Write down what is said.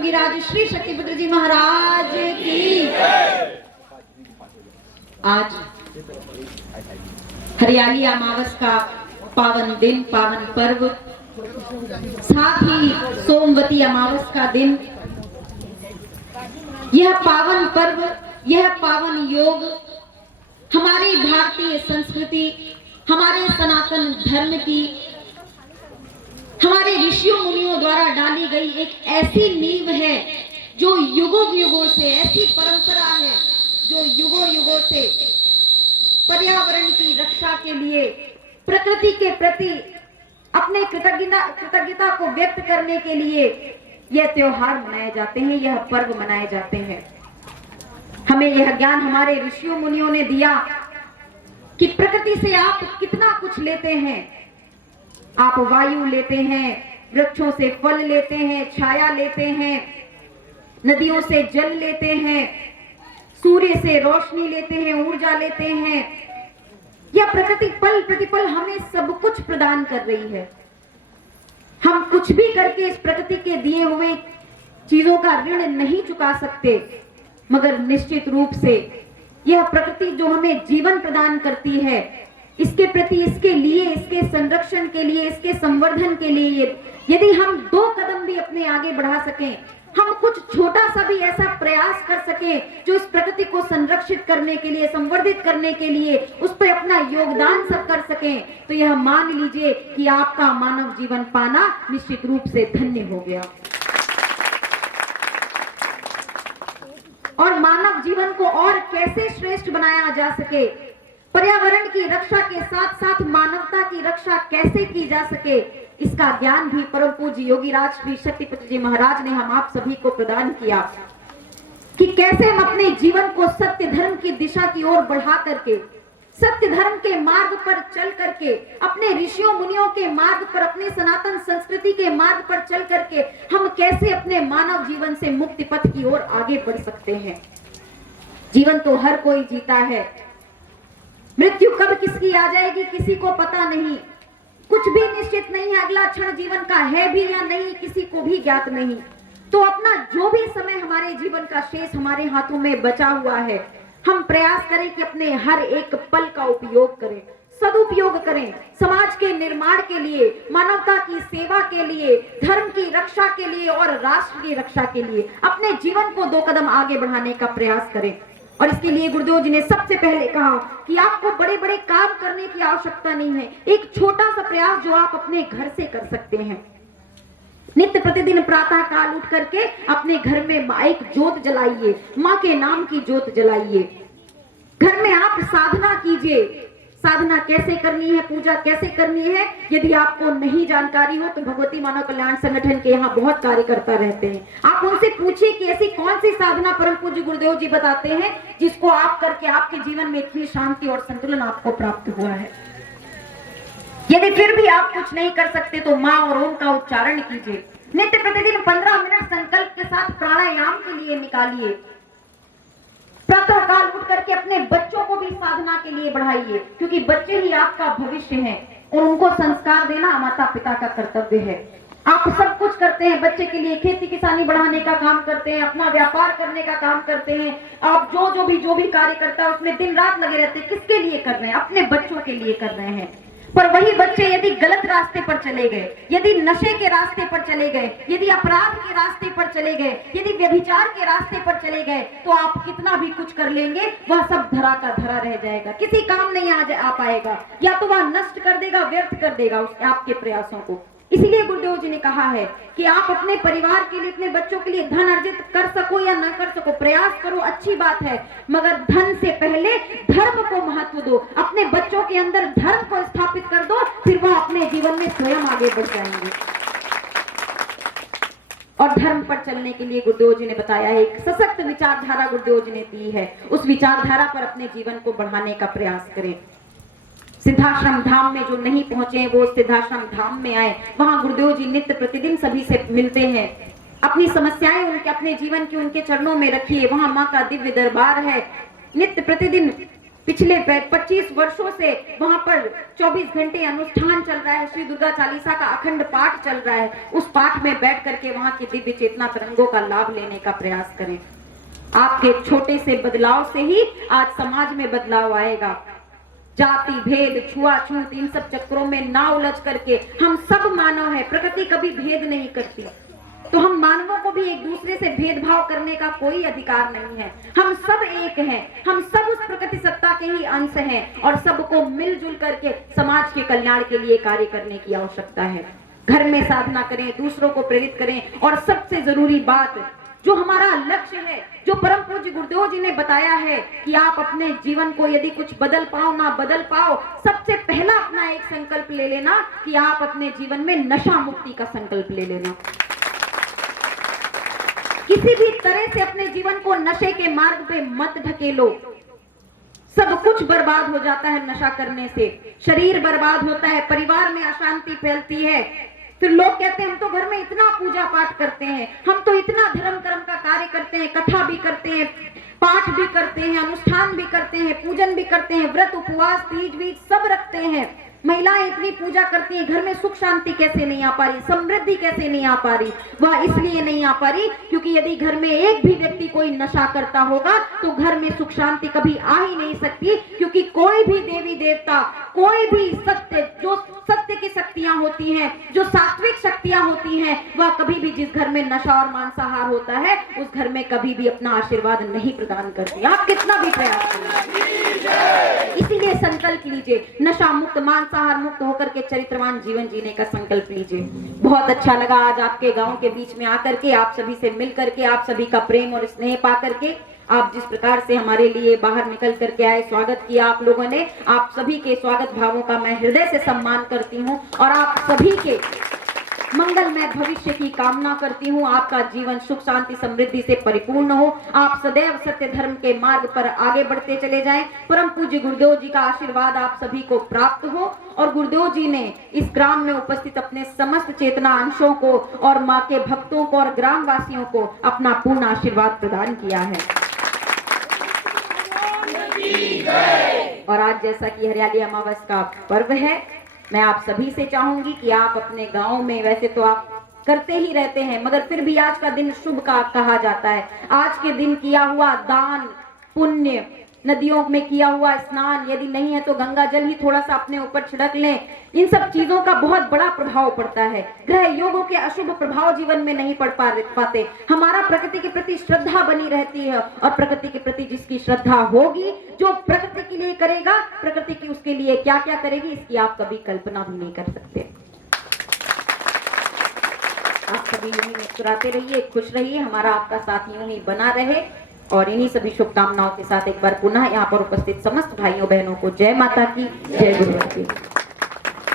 योगीराज श्री शक्तिपुत्र जी महाराज की। आज हरियाली अमावस का पावन दिन, पावन पर्व, साथ ही सोमवती अमावस का दिन। यह पावन पर्व, यह पावन योग हमारी भारतीय संस्कृति, हमारे सनातन धर्म की, हमारे ऋषियों मुनियों द्वारा डाली गई एक ऐसी नींव है जो युगों युगों से, ऐसी परंपरा है जो युगों युगों से पर्यावरण की रक्षा के लिए, प्रकृति के प्रति अपने कृतज्ञता को व्यक्त करने के लिए यह त्योहार मनाए जाते हैं, यह पर्व मनाए जाते हैं। हमें यह ज्ञान हमारे ऋषियों मुनियों ने दिया कि प्रकृति से आप कितना कुछ लेते हैं। आप वायु लेते हैं, वृक्षों से फल लेते हैं, छाया लेते हैं, नदियों से जल लेते हैं, सूर्य से रोशनी लेते हैं, ऊर्जा लेते हैं। यह प्रकृति पल प्रतिपल हमें सब कुछ प्रदान कर रही है। हम कुछ भी करके इस प्रकृति के दिए हुए चीजों का ऋण नहीं चुका सकते, मगर निश्चित रूप से यह प्रकृति जो हमें जीवन प्रदान करती है, इसके प्रति, इसके लिए, इसके संरक्षण के लिए, इसके संवर्धन के लिए यदि हम 2 कदम भी अपने आगे बढ़ा सकें, हम कुछ छोटा सा भी ऐसा प्रयास कर सकें जो इस प्रकृति को संरक्षित करने के लिए, संवर्धित करने के लिए उस पर अपना योगदान सब कर सकें, तो यह मान लीजिए कि आपका मानव जीवन पाना निश्चित रूप से धन्य हो गया। और मानव जीवन को और कैसे श्रेष्ठ बनाया जा सके, पर्यावरण की रक्षा के साथ साथ मानवता की रक्षा कैसे की जा सके, इसका ज्ञान भी परम पूज्य योगीराज श्री शक्तिपुत्र जी महाराज ने हम आप सभी को प्रदान किया कि कैसे हम अपने जीवन को सत्य धर्म की दिशा की ओर बढ़ा करके, सत्य धर्म के मार्ग पर चल करके, अपने ऋषियों मुनियों के मार्ग पर, अपने सनातन संस्कृति के मार्ग पर चल करके हम कैसे अपने मानव जीवन से मुक्ति पथ की ओर आगे बढ़ सकते हैं। जीवन तो हर कोई जीता है, मृत्यु कब किसकी आ जाएगी किसी को पता नहीं, कुछ भी निश्चित नहीं है, अगला क्षण जीवन का है भी या नहीं किसी को भी ज्ञात नहीं। तो अपना जो भी समय हमारे जीवन का शेष हमारे हाथों में बचा हुआ है, हम प्रयास करें कि अपने हर एक पल का उपयोग करें, सदुपयोग करें, समाज के निर्माण के लिए, मानवता की सेवा के लिए, धर्म की रक्षा के लिए और राष्ट्र की रक्षा के लिए अपने जीवन को 2 कदम आगे बढ़ाने का प्रयास करें। और इसके लिए गुरुदेव जी ने सबसे पहले कहा कि आपको बड़े बड़े काम करने की आवश्यकता नहीं है, एक छोटा सा प्रयास जो आप अपने घर से कर सकते हैं। नित्य प्रतिदिन प्रातः काल उठ करके अपने घर में एक ज्योत जलाइए, माँ के नाम की ज्योत जलाइए। घर में आप साधना कीजिए। साधना कैसे करनी है, पूजा कैसे करनी है, यदि आपको नहीं जानकारी हो तो भगवती मानव कल्याण संगठन के यहाँ बहुत कार्यकर्ता रहते हैं, आप उनसे पूछिए कि ऐसी कौन सी साधना परम पूज्य गुरुदेव जी बताते हैं जिसको आप करके आपके जीवन में इतनी शांति और संतुलन आपको प्राप्त हुआ है। यदि फिर भी आप कुछ नहीं कर सकते तो माँ और ओम का उच्चारण कीजिए। नित्य प्रतिदिन 15 मिनट संकल्प के साथ प्राणायाम के लिए निकालिए। प्रातः काल उठ करके अपने बच्चों को भी साधना के लिए बढ़ाइए, क्योंकि बच्चे ही आपका भविष्य हैं और उनको संस्कार देना माता पिता का कर्तव्य है। आप सब कुछ करते हैं बच्चे के लिए, खेती किसानी बढ़ाने का काम करते हैं, अपना व्यापार करने का काम करते हैं, आप जो भी कार्य करता है उसमें दिन रात लगे रहते हैं। किसके लिए कर रहे हैं? अपने बच्चों के लिए कर रहे हैं। पर वही बच्चे यदि गलत रास्ते पर चले गए, यदि नशे के रास्ते पर चले गए, यदि अपराध के रास्ते पर चले गए, यदि व्यभिचार के रास्ते पर चले गए, तो आप कितना भी कुछ कर लेंगे वह सब धरा का धरा रह जाएगा, किसी काम नहीं आ पाएगा, या तो वह नष्ट कर देगा, व्यर्थ कर देगा आपके प्रयासों को। इसीलिए गुरुदेव जी ने कहा है कि आप अपने परिवार के लिए, अपने बच्चों के लिए धन अर्जित कर सको या न कर सको, प्रयास करो, अच्छी बात है, मगर धन से पहले धर्म को महत्व दो। अपने बच्चों के अंदर धर्म को स्थापित कर दो, फिर वह अपने जीवन में स्वयं आगे बढ़ जाएंगे। और धर्म पर चलने के लिए गुरुदेव जी ने बताया है, एक सशक्त विचारधारा गुरुदेव जी ने दी है, उस विचारधारा पर अपने जीवन को बढ़ाने का प्रयास करें। सिद्धाश्रम धाम में जो नहीं पहुंचे वो सिद्धाश्रम धाम में आए, वहां गुरुदेव जी नित्य प्रतिदिन सभी से मिलते हैं, अपनी समस्याएं उनके अपने जीवन की उनके चरणों में रखिए। वहां माँ का दिव्य दरबार है, नित्य प्रतिदिन पिछले 25 वर्षों से वहां पर 24 घंटे अनुष्ठान चल रहा है, श्री दुर्गा चालीसा का अखंड पाठ चल रहा है। उस पाठ में बैठ करके वहां की दिव्य चेतना तरंगों का लाभ लेने का प्रयास करें। आपके छोटे से बदलाव से ही आज समाज में बदलाव आएगा। जाति भेद छुआछूत इन सब चक्रों में ना उलझ करके हम सब मानव है, प्रकृति कभी भेद नहीं करती, तो हम मानवों को भी एक दूसरे से भेदभाव करने का कोई अधिकार नहीं है। हम सब एक हैं, हम सब उस प्रकृति सत्ता के ही अंश हैं और सबको मिलजुल करके समाज के कल्याण के लिए कार्य करने की आवश्यकता है। घर में साधना करें, दूसरों को प्रेरित करें और सबसे जरूरी बात जो हमारा लक्ष्य है, जो परम पूज्य गुरुदेव जी ने बताया है कि आप अपने जीवन को यदि कुछ बदल पाओ ना बदल पाओ, सबसे पहला अपना एक संकल्प ले लेना कि आप अपने जीवन में नशा मुक्ति का संकल्प ले लेना। किसी भी तरह से अपने जीवन को नशे के मार्ग पे मत ढकेलो। सब कुछ बर्बाद हो जाता है नशा करने से, शरीर बर्बाद होता है, परिवार में अशांति फैलती है। फिर लोग कहते हैं हम तो घर में इतना पूजा पाठ करते हैं, हम तो इतना धर्म कर्म का कार्य करते हैं, कथा भी करते हैं, पाठ भी करते हैं, अनुष्ठान भी करते हैं, पूजन भी करते हैं, व्रत उपवास तीज बीज सब रखते हैं, महिलाएं इतनी पूजा करती हैं, घर में सुख शांति कैसे नहीं आ पा रही, समृद्धि कैसे नहीं आ पा रही? वह इसलिए नहीं आ पा रही क्योंकि यदि घर में एक भी व्यक्ति कोई नशा करता होगा तो घर में सुख शांति कभी आ ही नहीं सकती। क्योंकि कोई भी देवी देवता, कोई भी सत्य, जो सत्य की शक्तियां होती हैं, जो सात्विक शक्तियां होती हैं, वह कभी भी जिस घर में नशा और मांसाहार होता है उस घर में कभी भी अपना आशीर्वाद नहीं प्रदान करती, आप कितना भी प्रयास करें। इसीलिए संकल्प लीजिए, नशा मुक्त मांसाहार मुक्त होकर के चरित्रवान जीवन जीने का संकल्प लीजिए। बहुत अच्छा लगा आज आपके गांव के बीच में आकर के, आप सभी से मिल करके, आप सभी का प्रेम और स्नेह पा करके, आप जिस प्रकार से हमारे लिए बाहर निकल करके आए, स्वागत किया आप लोगों ने, आप सभी के स्वागत भावों का मैं हृदय से सम्मान करती हूँ और आप सभी के मंगलमय भविष्य की कामना करती हूँ। आपका जीवन सुख शांति समृद्धि से परिपूर्ण हो, आप सदैव सत्य धर्म के मार्ग पर आगे बढ़ते चले जाएं। परम पूज्य गुरुदेव जी का आशीर्वाद आप सभी को प्राप्त हो और गुरुदेव जी ने इस ग्राम में उपस्थित अपने समस्त चेतना अंशों को और माँ के भक्तों को और ग्राम वासियों को अपना पूर्ण आशीर्वाद प्रदान किया है। और आज जैसा कि हरियाली अमावस का पर्व है, मैं आप सभी से चाहूंगी कि आप अपने गांव में, वैसे तो आप करते ही रहते हैं मगर फिर भी आज का दिन शुभ का कहा जाता है। आज के दिन किया हुआ दान पुण्य, नदियों में किया हुआ स्नान, यदि नहीं है तो गंगा जल ही थोड़ा सा अपने ऊपर छिड़क लें, इन सब चीजों का बहुत बड़ा प्रभाव पड़ता है। ग्रह योगों के अशुभ प्रभाव जीवन में नहीं पड़ पाते। हमारा प्रकृति के प्रति श्रद्धा बनी रहती है और प्रकृति के प्रति जिसकी श्रद्धा होगी, जो प्रकृति के लिए करेगा, प्रकृति की उसके लिए क्या क्या करेगी इसकी आप कभी कल्पना भी नहीं कर सकते। आप सभी यूं ही मुस्कुराते रहिए, खुश रहिए, हमारा आपका साथ यूं ही बना रहे और इन्हीं सभी शुभकामनाओं के साथ एक बार पुनः यहाँ पर उपस्थित समस्त भाइयों बहनों को जय माता की, जय गुरुदेव की।